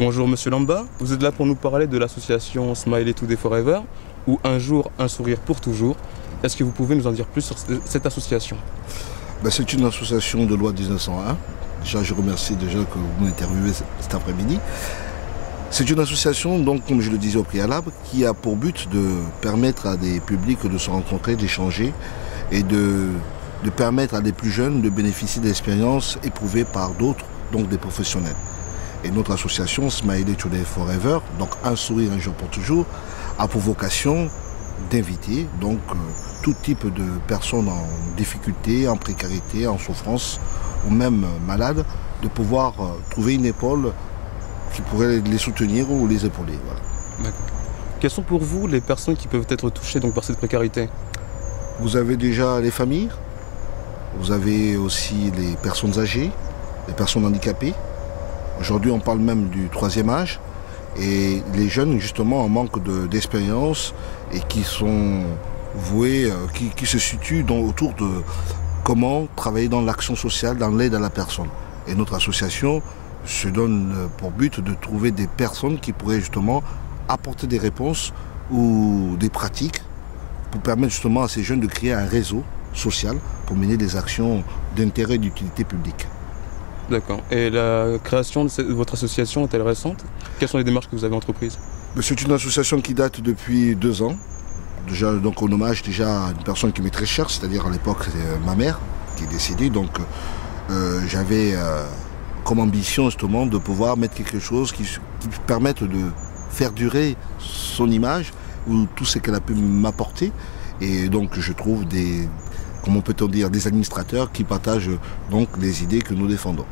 Bonjour Monsieur Lamba, vous êtes là pour nous parler de l'association Smiley Today Forever ou Un jour, un sourire pour toujours. Est-ce que vous pouvez nous en dire plus sur cette association? C'est une association de loi 1901. Déjà, je remercie déjà que vous m'interviewez cet après-midi. C'est une association, donc, comme je le disais au préalable, qui a pour but de permettre à des publics de se rencontrer, d'échanger et de permettre à des plus jeunes de bénéficier d'expériences éprouvées par d'autres, donc des professionnels. Et notre association, Smiley Today Forever, donc Un sourire, un jour pour toujours, a pour vocation d'inviter donc tout type de personnes en difficulté, en précarité, en souffrance ou même malades, de pouvoir trouver une épaule qui pourrait les soutenir ou les épauler. Voilà. D'accord. Quelles sont pour vous les personnes qui peuvent être touchées donc, par cette précarité? Vous avez déjà les familles, vous avez aussi les personnes âgées, les personnes handicapées. Aujourd'hui, on parle même du troisième âge. Et les jeunes, justement, en manque d'expérience et qui sont voués, qui se situent autour de comment travailler dans l'action sociale, dans l'aide à la personne. Et notre association se donne pour but de trouver des personnes qui pourraient justement apporter des réponses ou des pratiques pour permettre justement à ces jeunes de créer un réseau social pour mener des actions d'intérêt et d'utilité publique. D'accord. Et la création de votre association est-elle récente? Quelles sont les démarches que vous avez entreprises? C'est une association qui date depuis 2 ans. Déjà, donc en hommage déjà à une personne qui m'est très chère, c'est-à-dire à l'époque ma mère qui est décédée. Donc j'avais comme ambition justement de pouvoir mettre quelque chose qui permette de faire durer son image ou tout ce qu'elle a pu m'apporter. Et donc je trouve des, comment peut-on dire, des administrateurs qui partagent donc les idées que nous défendons.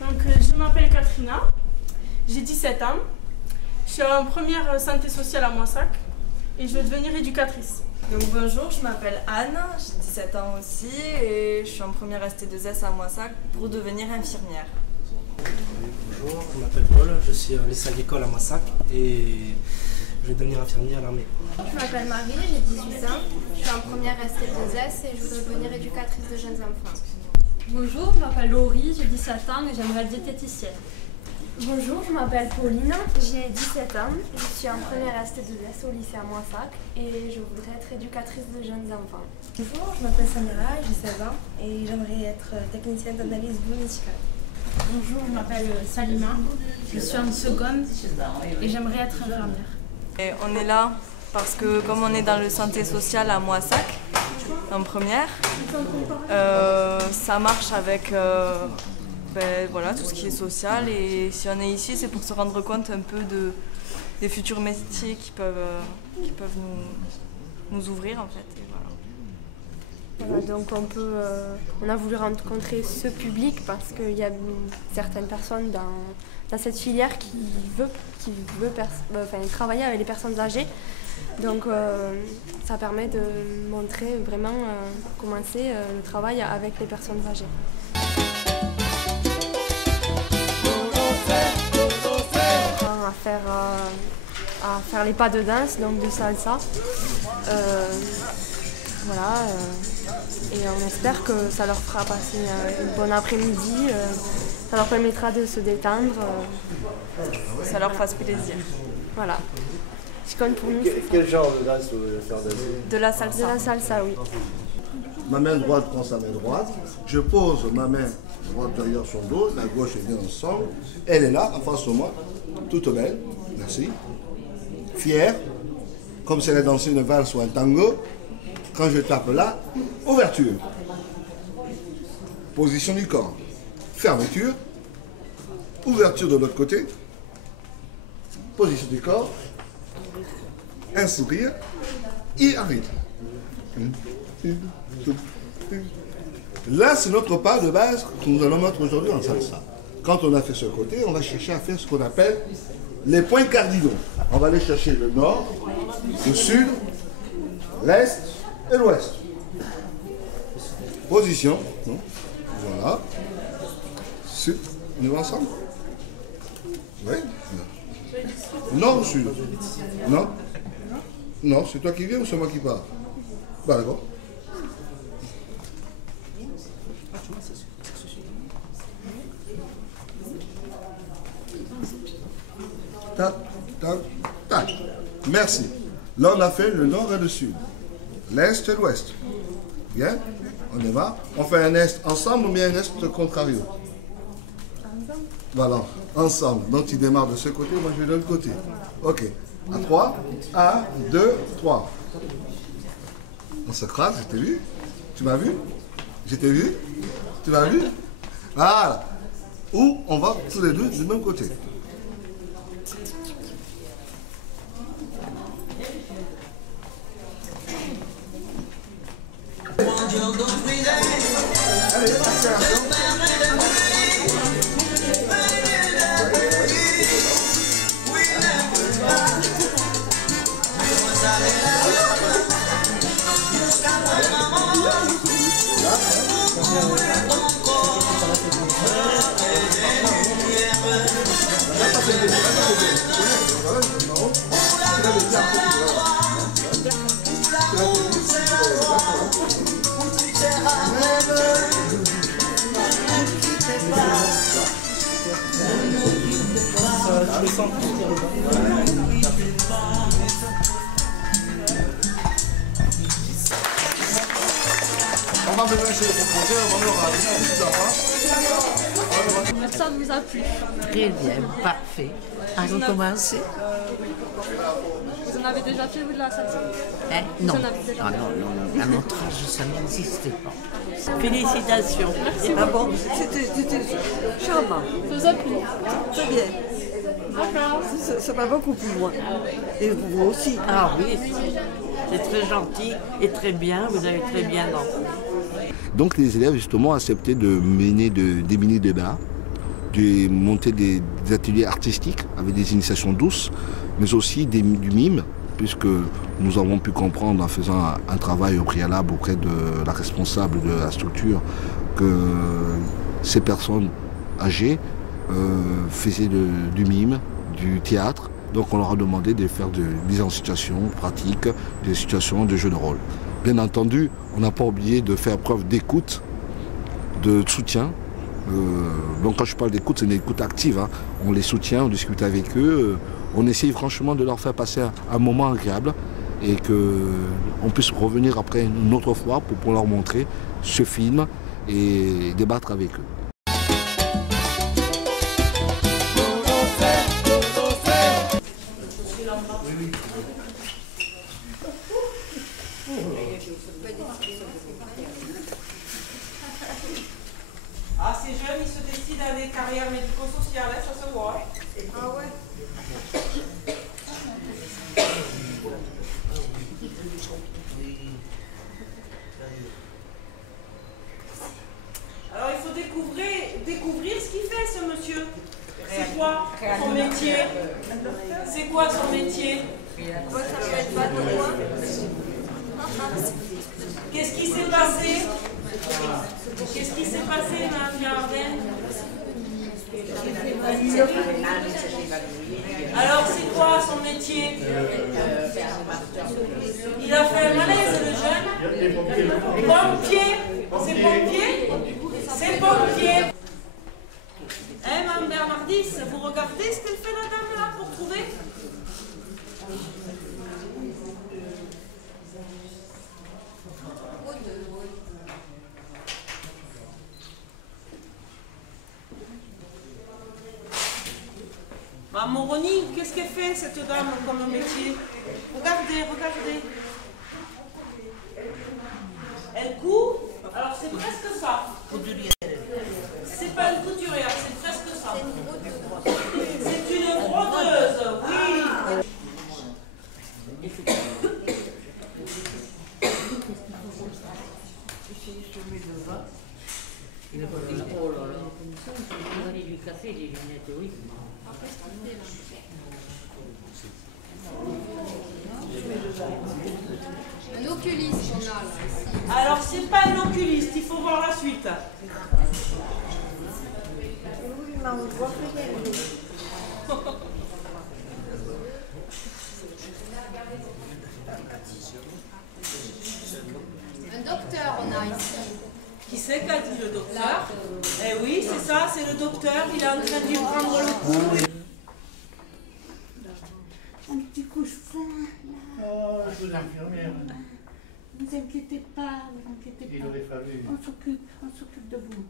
Donc, je m'appelle Katrina, j'ai 17 ans, je suis en première santé sociale à Moissac et je veux devenir éducatrice. Donc bonjour, je m'appelle Anne, j'ai 17 ans aussi et je suis en première ST2S à Moissac pour devenir infirmière. Bonjour, je m'appelle Paul, je suis en lycée agricole à Moissac et je vais devenir infirmière à l'armée. Je m'appelle Marie, j'ai 18 ans, je suis en première ST2S et je veux devenir éducatrice de jeunes enfants. Bonjour, je m'appelle Laurie, j'ai 17 ans et j'aimerais être diététicienne. Bonjour, je m'appelle Pauline, j'ai 17 ans, je suis en première ST2S au lycée à Moissac et je voudrais être éducatrice de jeunes enfants. Bonjour, je m'appelle Samira, j'ai 16 ans et j'aimerais être technicienne d'analyse biomédicale. Bonjour, je m'appelle Salima, je suis en seconde et j'aimerais être infirmière. Et on est là parce que comme on est dans le santé sociale à Moissac, en première, ça marche avec voilà, tout ce qui est social et si on est ici c'est pour se rendre compte un peu des futurs métiers qui peuvent nous ouvrir en fait. Et voilà. Voilà, donc on a voulu rencontrer ce public parce qu'il y a certaines personnes dans cette filière qui veut travailler avec les personnes âgées. Donc ça permet de montrer vraiment comment c'est le travail avec les personnes âgées. À faire les pas de danse, donc de salsa. Voilà, et on espère que ça leur fera passer une bonne après-midi, ça leur permettra de se détendre. Ça leur fasse plaisir. Voilà. Je compte pour nous. Quel genre de danse vous voulez faire danser? De la salsa. De la salsa, oui. Ma main droite prend sa main droite, je pose ma main droite derrière son dos, la gauche est bien ensemble. Elle est là, en face de moi, toute belle, merci. Fière, comme si elle a dansé une valse ou un tango. Quand je tape là, ouverture. Position du corps. Fermeture. Ouverture de l'autre côté. Position du corps. Un sourire. Et arrête. Là, c'est notre pas de base que nous allons mettre aujourd'hui en salsa. Quand on a fait ce côté, on va chercher à faire ce qu'on appelle les points cardinaux. On va aller chercher le nord, le sud, l'est et l'ouest. Position. Voilà. Sud. On y va ensemble? Oui. Nord ou sud? Non? Non, c'est toi qui viens ou c'est moi qui pars? Bah d'accord. tac, tac, tac. Merci. Là, on a fait le nord et le sud. L'est et l'ouest. Bien? On y va. On fait un est ensemble ou bien un est contrario? Voilà, ensemble. Donc tu démarres de ce côté, moi je vais de l'autre côté. Ok. À 3. 1, 2, 3. On se crase, je t'ai vu? Tu m'as vu? Je t'ai vu? Tu m'as vu? Voilà. Ou on va tous les deux du même côté. On va venir chez le proposé, on va le Ça vous a plu? Très bien, parfait. À recommencer? Vous en avez déjà fait, vous, de la salsa? Non. Vous en avez déjà fait? Non. À notre âge, ça n'existait pas. Félicitations. Merci Ah beaucoup. bon, c'était charmant. Ça vous a plu? Très bien. Ça va beaucoup plus loin. Et vous aussi? Ah oui, c'est très gentil et très bien. Vous avez très bien dansé. Donc les élèves justement acceptaient de mener des mini-débats, de monter des ateliers artistiques avec des initiations douces, mais aussi du mime, puisque nous avons pu comprendre en faisant un travail au préalable auprès de la responsable de la structure que ces personnes âgées faisaient du mime, du théâtre. Donc on leur a demandé de faire des mises en situation pratiques, des situations de jeu de rôle. Bien entendu, on n'a pas oublié de faire preuve d'écoute, de soutien. Donc quand je parle d'écoute, c'est une écoute active. Hein. On les soutient, on discute avec eux. On essaye franchement de leur faire passer un moment agréable et qu'on puisse revenir après une autre fois pour leur montrer ce film et débattre avec eux. Ah, ces jeunes, ils se décident à des carrières médico-sociales, ça se voit. Ah ouais. Alors, il faut découvrir ce qu'il fait, ce monsieur. C'est quoi son métier? C'est quoi son métier? Qu'est-ce qui s'est passé? Qu'est-ce qui s'est passé, Mme Gardin? Alors, c'est quoi son métier? Il a fait un malaise, le jeune. Pompier? C'est pompier? C'est pompier. Hein, Mme Bernardis, vous regardez ce qu'elle fait, la dame, là, pour trouver? Bah, Moroni, qu'est-ce qu'elle fait, cette dame, comme métier? Regardez, regardez. Elle coud. Alors, c'est presque ça. C'est pas une couturière, c'est presque ça. C'est une brodeuse, oui. Un oculiste, on a là. Alors, c'est pas un oculiste, il faut voir la suite. Un docteur, on a ici. Qui c'est qu'a dit le docteur? Eh oui, c'est ça, c'est le docteur, il est en train de lui prendre le pouls. Oh, je suis infirmière. Ne vous inquiétez pas, Il aurait fallu. On s'occupe de vous.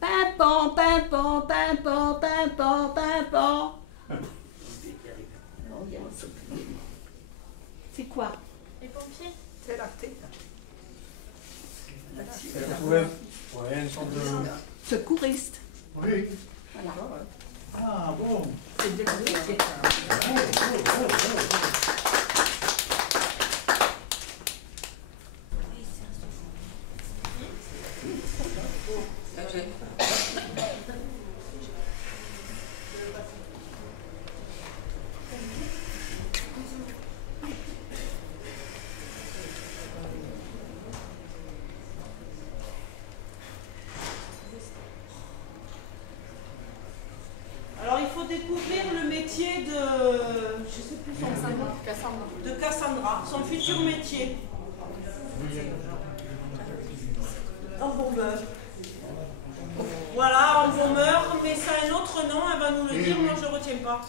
Pimpon, pimpon, pimpon, pimpon, pimpon. On vient s'occuper de vous. C'est quoi? Les pompiers. C'est la tête. Ouais, une sorte de... Secouriste. Oui. Voilà. Ah bon. C'est de métier. Alors il faut découvrir le métier de, je sais plus son nom, de Cassandra, son futur métier. Embaumeur. Voilà, embaumeur, mais ça a un autre nom, elle va nous le dire, moi je ne retiens pas.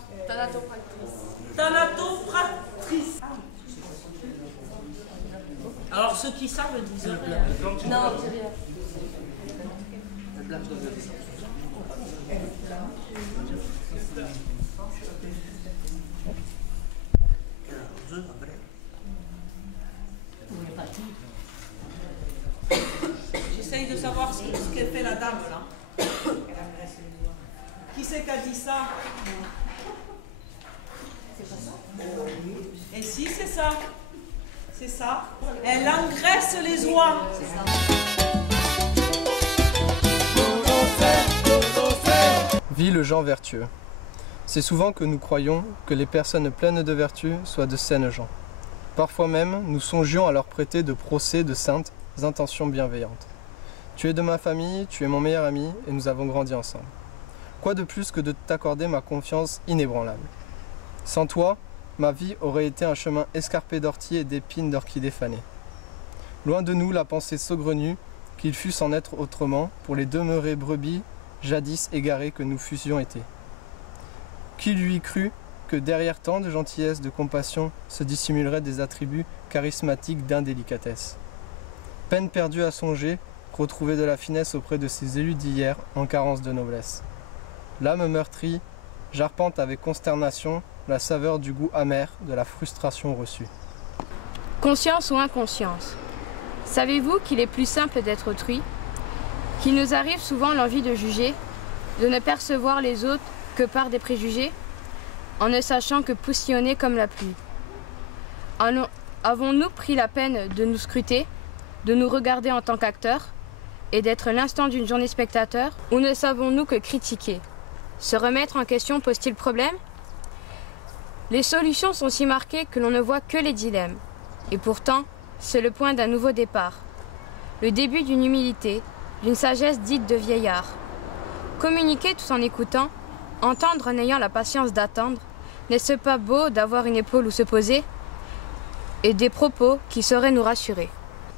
Thanatopratrice. Alors ceux qui savent disent rien. Non, c'est rien. J'essaye de savoir ce qu'elle fait la dame là. Qui c'est qui a dit ça? Et si c'est ça? C'est ça. Elle engraisse les oies. Vit le genre vertueux. C'est souvent que nous croyons que les personnes pleines de vertu soient de saines gens. Parfois même, nous songions à leur prêter de procès de saintes intentions bienveillantes. Tu es de ma famille, tu es mon meilleur ami, et nous avons grandi ensemble. Quoi de plus que de t'accorder ma confiance inébranlable? Sans toi, ma vie aurait été un chemin escarpé d'orties et d'épines d'orchidées fanées. Loin de nous la pensée saugrenue qu'il fût sans être autrement pour les demeurées brebis jadis égarées que nous fussions été. Qui lui crut que derrière tant de gentillesse, de compassion, se dissimuleraient des attributs charismatiques d'indélicatesse? Peine perdue à songer, retrouver de la finesse auprès de ces élus d'hier en carence de noblesse. L'âme meurtrie, j'arpente avec consternation la saveur du goût amer de la frustration reçue. Conscience ou inconscience, savez-vous qu'il est plus simple d'être autrui, qu'il nous arrive souvent l'envie de juger, de ne percevoir les autres que par des préjugés, en ne sachant que poussillonner comme la pluie? Avons-nous pris la peine de nous scruter, de nous regarder en tant qu'acteurs, et d'être l'instant d'une journée spectateur, ou ne savons-nous que critiquer? Se remettre en question pose-t-il problème? Les solutions sont si marquées que l'on ne voit que les dilemmes. Et pourtant, c'est le point d'un nouveau départ. Le début d'une humilité, d'une sagesse dite de vieillard. Communiquer tout en écoutant, entendre en ayant la patience d'attendre, n'est-ce pas beau d'avoir une épaule où se poser? Et des propos qui sauraient nous rassurer.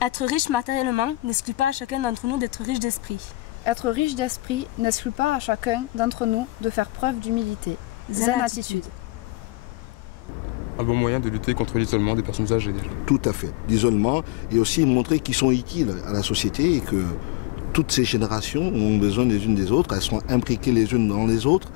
Être riche matériellement n'exclut pas à chacun d'entre nous d'être riche d'esprit. Être riche d'esprit n'exclut pas à chacun d'entre nous de faire preuve d'humilité. Zen attitude. Un bon moyen de lutter contre l'isolement des personnes âgées déjà. Tout à fait. L'isolement et aussi montrer qu'ils sont utiles à la société et que toutes ces générations ont besoin les unes des autres, elles sont imbriquées les unes dans les autres.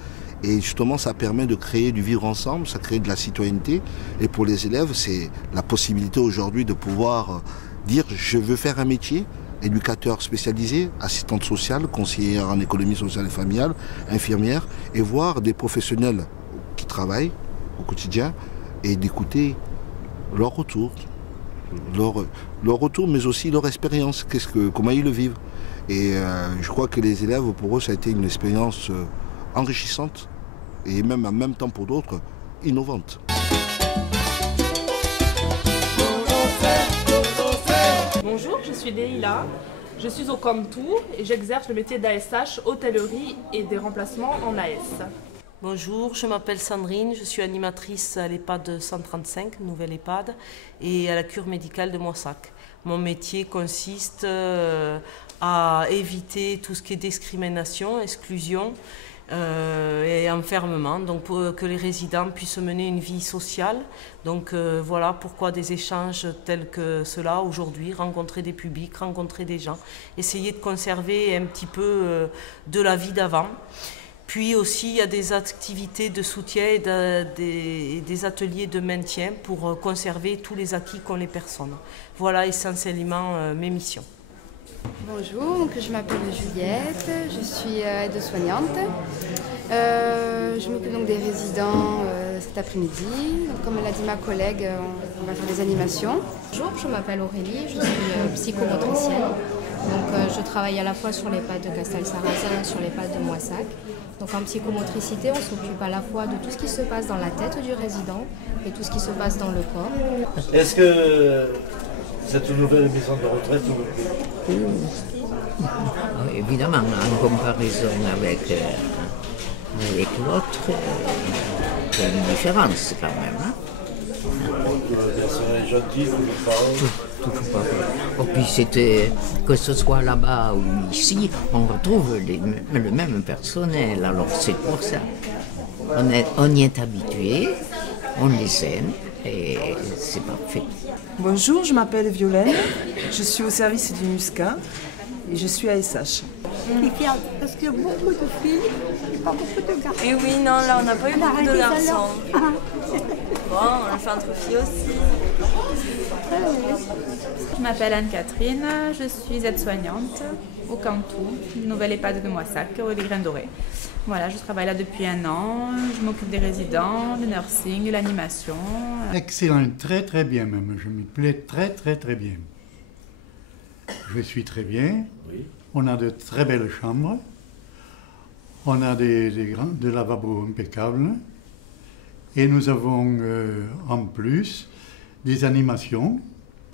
Et justement, ça permet de créer du vivre ensemble, ça crée de la citoyenneté. Et pour les élèves, c'est la possibilité aujourd'hui de pouvoir dire je veux faire un métier, éducateur spécialisé, assistante sociale, conseillère en économie sociale et familiale, infirmière, et voir des professionnels qui travaillent au quotidien et d'écouter leur retour, mais aussi leur expérience, comment ils le vivent. Et je crois que les élèves, pour eux, ça a été une expérience enrichissante et même en même temps pour d'autres, innovante. Bonjour, je suis Leïla, je suis au Comtour et j'exerce le métier d'ASH, hôtellerie et des remplacements en AS. Bonjour, je m'appelle Sandrine, je suis animatrice à l'EHPAD 135, nouvelle EHPAD, et à la cure médicale de Moissac. Mon métier consiste à éviter tout ce qui est discrimination, exclusion, et enfermement, donc pour que les résidents puissent mener une vie sociale. Donc voilà pourquoi des échanges tels que cela aujourd'hui, rencontrer des publics, rencontrer des gens, essayer de conserver un petit peu de la vie d'avant. Puis aussi il y a des activités de soutien et des ateliers de maintien pour conserver tous les acquis qu'ont les personnes. Voilà essentiellement mes missions. Bonjour, donc je m'appelle Juliette, je suis aide-soignante. Je m'occupe donc des résidents cet après-midi. Comme l'a dit ma collègue, on va faire des animations. Bonjour, je m'appelle Aurélie, je suis psychomotricienne. Donc, je travaille à la fois sur l'EHPAD de Castel-Sarrazin et sur l'EHPAD de Moissac. Donc en psychomotricité, on s'occupe à la fois de tout ce qui se passe dans la tête du résident et tout ce qui se passe dans le corps. Est-ce que cette nouvelle maison de retraite vous plaît? Évidemment, en comparaison avec l'autre, il y a une différence quand même. Hein? Le personnel est gentil, toujours pareil. Toujours pareil. Et puis c'était, que ce soit là-bas ou ici, on retrouve le même personnel. Alors c'est pour ça. On y est habitué, on les aime et c'est parfait. Bonjour, je m'appelle Violaine, je suis au service du MUSCA et je suis ASH. On est fiers parce qu'il y a beaucoup de filles et pas beaucoup de garçons. Et oui, non, là on n'a pas eu beaucoup de garçons. Bon, on le fait entre filles aussi. Je m'appelle Anne-Catherine, je suis aide-soignante au Cantou, nouvelle EHPAD de Moissac, au Les Grains Dorés. Voilà, je travaille là depuis 1 an, je m'occupe des résidents, du nursing, de l'animation. Excellent, très très bien même, je m'y plais très bien. Je suis très bien, on a de très belles chambres, on a des lavabos impeccables et nous avons en plus des animations.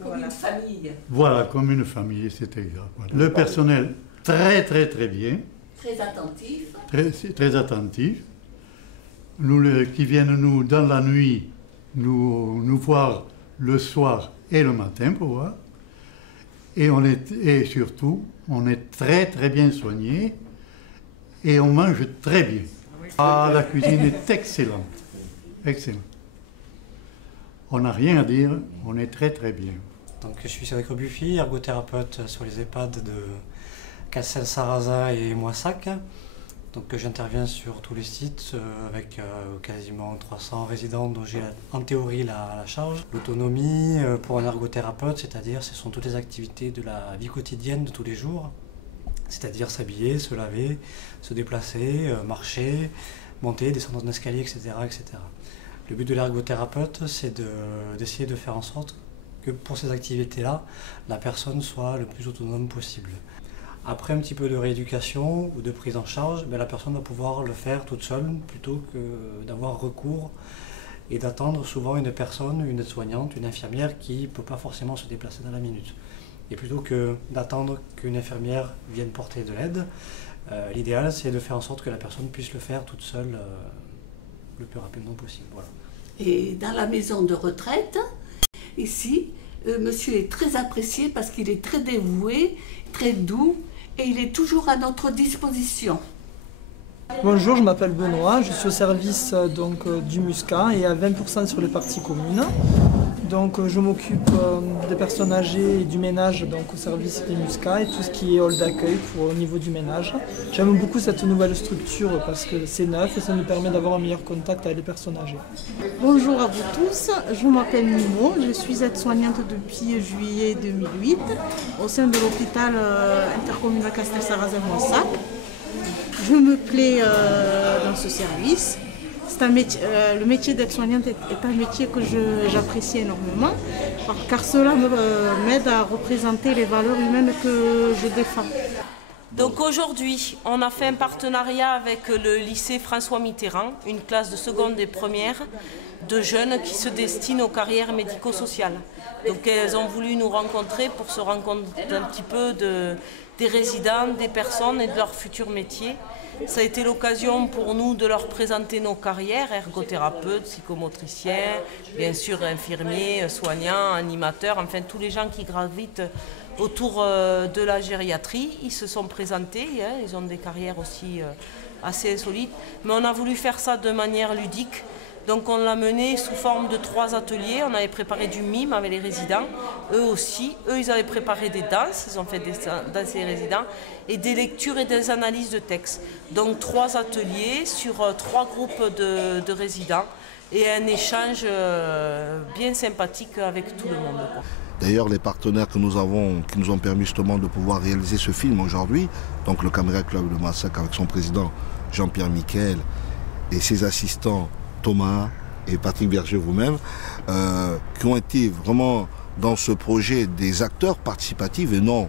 Comme une famille. Voilà, comme une famille, c'est exact. Voilà. Le personnel très bien. Très attentif. Très attentif. Qui viennent nous, dans la nuit, nous voir le soir et le matin pour voir. Et surtout, on est très bien soignés et on mange très bien. Ah, la cuisine est excellente. Excellente. On n'a rien à dire, on est très bien. Donc, je suis Cédric Buffy, ergothérapeute sur les EHPAD de Castel-Sarrazin et Moissac. Donc j'interviens sur tous les sites avec quasiment 300 résidents dont j'ai en théorie la charge. L'autonomie pour un ergothérapeute, c'est-à-dire ce sont toutes les activités de la vie quotidienne de tous les jours, c'est-à-dire s'habiller, se laver, se déplacer, marcher, monter, descendre un escalier, etc., etc. Le but de l'ergothérapeute, c'est d'essayer de faire en sorte que pour ces activités-là, la personne soit le plus autonome possible. Après un petit peu de rééducation ou de prise en charge, la personne va pouvoir le faire toute seule plutôt que d'avoir recours et d'attendre souvent une personne, une aide-soignante, une infirmière qui ne peut pas forcément se déplacer dans la minute. Et plutôt que d'attendre qu'une infirmière vienne porter de l'aide, l'idéal c'est de faire en sorte que la personne puisse le faire toute seule le plus rapidement possible. Voilà. Et dans la maison de retraite, ici, monsieur est très apprécié parce qu'il est très dévoué, très doux et il est toujours à notre disposition. Bonjour, je m'appelle Benoît, je suis au service du MUSCA et à 20% sur les parties communes. Donc je m'occupe des personnes âgées et du ménage au service du MUSCA et tout ce qui est hall d'accueil au niveau du ménage. J'aime beaucoup cette nouvelle structure parce que c'est neuf et ça nous permet d'avoir un meilleur contact avec les personnes âgées. Bonjour à vous tous, je m'appelle Mimo, je suis aide-soignante depuis juillet 2008 au sein de l'hôpital intercommunal Castel-Sarrazin-Moissac. Je me plais dans ce service. Le métier d'aide-soignante est un métier que j'apprécie énormément car cela m'aide à représenter les valeurs humaines que je défends. Donc aujourd'hui, on a fait un partenariat avec le lycée François Mitterrand, une classe de seconde et première de jeunes qui se destinent aux carrières médico-sociales. Donc elles ont voulu nous rencontrer pour se rendre compte un petit peu des résidents, des personnes et de leur futur métier. Ça a été l'occasion pour nous de leur présenter nos carrières, ergothérapeutes, psychomotriciens, bien sûr infirmiers, soignants, animateurs, enfin tous les gens qui gravitent autour de la gériatrie. Ils se sont présentés, hein, ils ont des carrières aussi assez insolites, mais on a voulu faire ça de manière ludique. Donc on l'a mené sous forme de 3 ateliers. On avait préparé du mime avec les résidents, eux aussi. Eux, ils avaient préparé des danses, ils ont fait des danses les résidents, et des lectures et des analyses de textes. Donc 3 ateliers sur 3 groupes de résidents et un échange bien sympathique avec tout le monde. D'ailleurs, les partenaires que nous avons, qui nous ont permis justement de pouvoir réaliser ce film aujourd'hui, donc le Caméra Club de Moissac avec son président Jean-Pierre Miquel et ses assistants Thomas et Patrick Berger vous-même, qui ont été vraiment dans ce projet des acteurs participatifs et non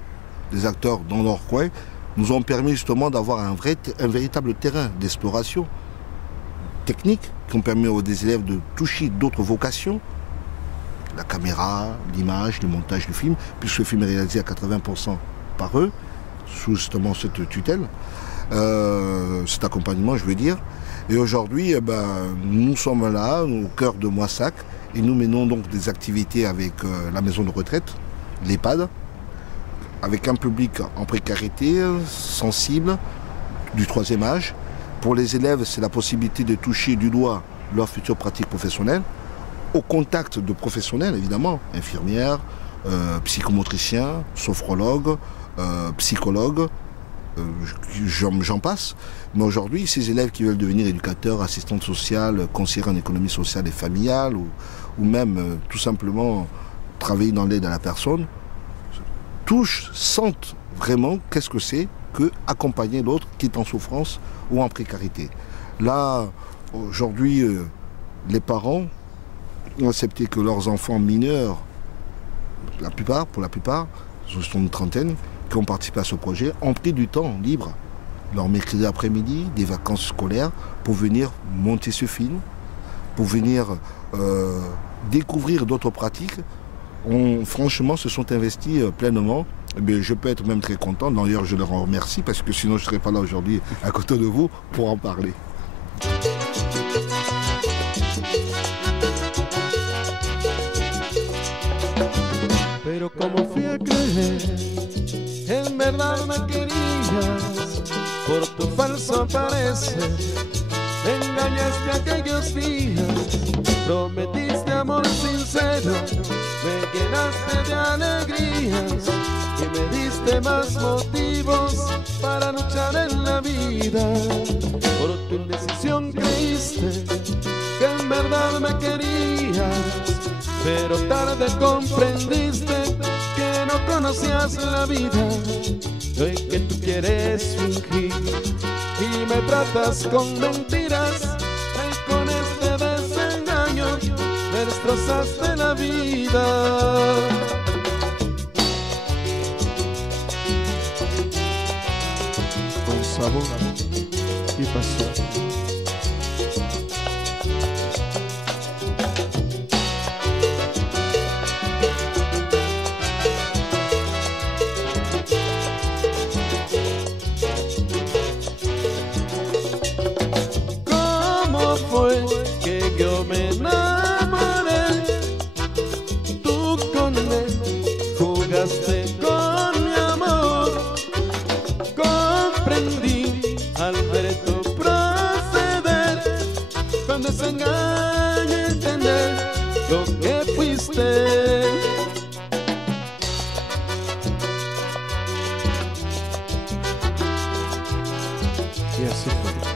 des acteurs dans leur coin, nous ont permis justement d'avoir un véritable terrain d'exploration technique, qui ont permis aux élèves de toucher d'autres vocations, la caméra, l'image, le montage du film, puisque le film est réalisé à 80% par eux, sous justement cette tutelle, cet accompagnement je veux dire. Et aujourd'hui, nous sommes là, au cœur de Moissac, et nous menons donc des activités avec la maison de retraite, l'EHPAD, avec un public en précarité, sensible, du 3e âge. Pour les élèves, c'est la possibilité de toucher du doigt leur future pratique professionnelle, au contact de professionnels évidemment, infirmières, psychomotriciens, sophrologues, psychologues, j'en passe. Mais aujourd'hui, ces élèves qui veulent devenir éducateurs, assistantes sociales, conseillers en économie sociale et familiale, ou même tout simplement travailler dans l'aide à la personne, touchent, sentent vraiment qu'est-ce que c'est que accompagner l'autre qui est en souffrance ou en précarité. Là, aujourd'hui, les parents ont accepté que leurs enfants mineurs, pour la plupart, ce sont une trentaine, qui ont participé à ce projet, ont pris du temps libre, leur mercredi après-midi, des vacances scolaires, pour venir monter ce film, pour venir découvrir d'autres pratiques. Franchement, se sont investis pleinement. Mais je peux être même très content. D'ailleurs, je leur en remercie parce que sinon, je ne serais pas là aujourd'hui à côté de vous pour en parler. Pero como fui a creer, en verdad me querías, por tu falso parecer, me engañaste aquellos días, prometiste amor sincero, me llenaste de alegrías y me diste más motivos para luchar en la vida. Por tu indecisión creíste que en verdad me querías, pero tarde comprendiste que no conocías la vida. Hoy que tú quieres fingir y me tratas con mentiras, y con este desengaño me destrozaste la vida. Con sabor y pasión. Y así fue.